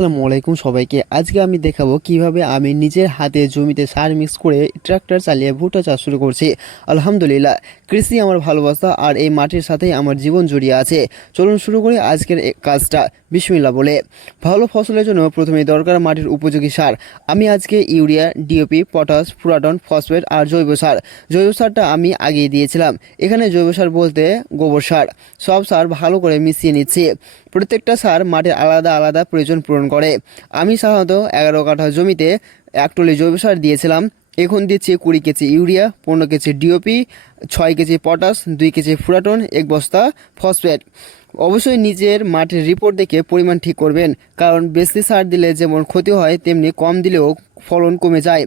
আসসালামু আলাইকুম সবাইকে। আজকে আমি দেখাবো কিভাবে আমি নিজের হাতে জমিতে সার মিক্স করে ট্রাক্টর চালিয়ে ভুট্টা চাষ শুরু করছি। আলহামদুলিল্লাহ, কৃষি আমার ভালোবাসা আর এই মাটির সাথেই আমার জীবন জড়িয়ে আছে। চলুন শুরু করি আজকের এই কাজটা বিসমিল্লাহ বলে। ভালো ফসলের জন্য প্রথমে দরকার মাটির উপযোগী সার। আমি আজকে ইউরিয়া, ডিওপি, পটাশ, ফুরাটন, ফসফেট আর জৈব সার। জৈব সারটা আমি আগেই দিয়েছিলাম। এখানে জৈব সার বলতে গোবর সার। সব সার ভালো করে মিশিয়ে নিচ্ছি। প্রত্যেকটা সার মাটির আলাদা আলাদা প্রয়োজন পূরণ করে। আমি সাধারণত 11 কাঠা জমিতে 1 টলি জৈব সার দিয়েছিলাম। এখন দিচ্ছি 20 KG urea, 15 KG DOP, 6 KG potash, 2 KG Furadan, 1 বস্তা ফসফেট। অবশ্যই নিজের মাটির রিপোর্ট দেখে পরিমাণ ঠিক করবেন, কারণ বেশি সার দিলে যেমন ক্ষতি হয় তেমনি কম দিলেও ফলন কমে যায়।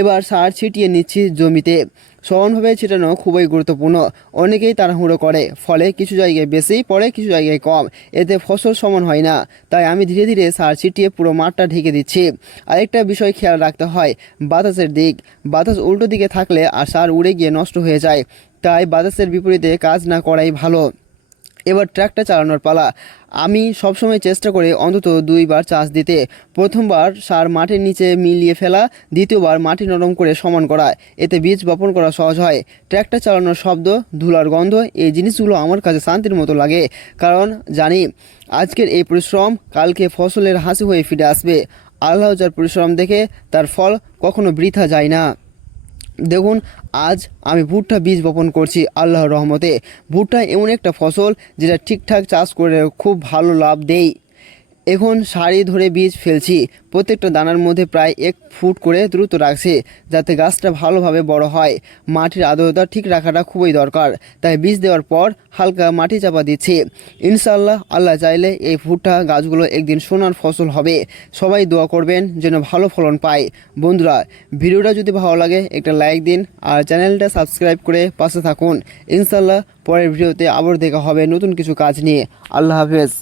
এবার সার ছিটিয়ে নিচ্ছি জমিতে। সমানভাবে ছিটানো খুবই গুরুত্বপূর্ণ। অনেকেই তাড়াহুড়ো করে, ফলে কিছু জায়গায় বেশি পড়ে, কিছু জায়গায় কম। এতে ফসল সমান হয় না। তাই আমি ধীরে ধীরে সার ছিটিয়ে পুরো মাঠটা ঢেকে দিচ্ছি। আরেকটা বিষয় খেয়াল রাখতে হয়, বাতাসের দিক। বাতাস উল্টো দিকে থাকলে আর সার উড়ে গিয়ে নষ্ট হয়ে যায়। তাই বাতাসের বিপরীতে কাজ না করাই ভালো। এবার ট্রাকটা চালানোর পালা। আমি সবসময় চেষ্টা করি অন্তত 2বার চাষ দিতে। প্রথমবার সার মাটির নিচে মিলিয়ে ফেলা, দ্বিতীয়বার মাটি নরম করে সমান করা। এতে বীজ বপন করা সহজ হয়। ট্রাকটা চালানোর শব্দ, ধুলার গন্ধ, এই জিনিসগুলো আমার কাছে শান্তির মতো লাগে, কারণ জানি আজকের এই পরিশ্রম কালকে ফসলের হাসি হয়ে ফিরে আসবে। আল্লাহ যার পরিশ্রম দেখে তার ফল কখনো বৃথা যায় না। দেখুন, আজ আমি ভুট্টা বীজ বপন করছি আল্লাহর রহমতে। ভুট্টা এমন একটা ফসল যেটা ঠিকঠাক চাষ করে খুব ভালো লাভ দেয়। এখন সারি ধরে বীজ ফেলছি। প্রত্যেকটা দানার মধ্যে প্রায় 1 ফুট করে দ্রুত রাখছি, যাতে গাছটা ভালোভাবে বড় হয়। মাটির আর্দ্রতা ঠিক রাখাটা খুবই দরকার। তাই বীজ দেওয়ার পর হালকা মাটি চাপা দিচ্ছি। ইনশাআল্লাহ, আল্লাহ চাইলে এই ভুট্টা গাছগুলো একদিন সোনার ফসল হবে। সবাই দোয়া করবেন যেন ভালো ফলন পায়। বন্ধুরা, ভিডিওটা যদি ভালো লাগে একটা লাইক দিন আর চ্যানেলটা সাবস্ক্রাইব করে পাশে থাকুন। ইনশাআল্লাহ, পরের ভিডিওতে আবার দেখা হবে নতুন কিছু কাজ নিয়ে। আল্লাহ হাফেজ।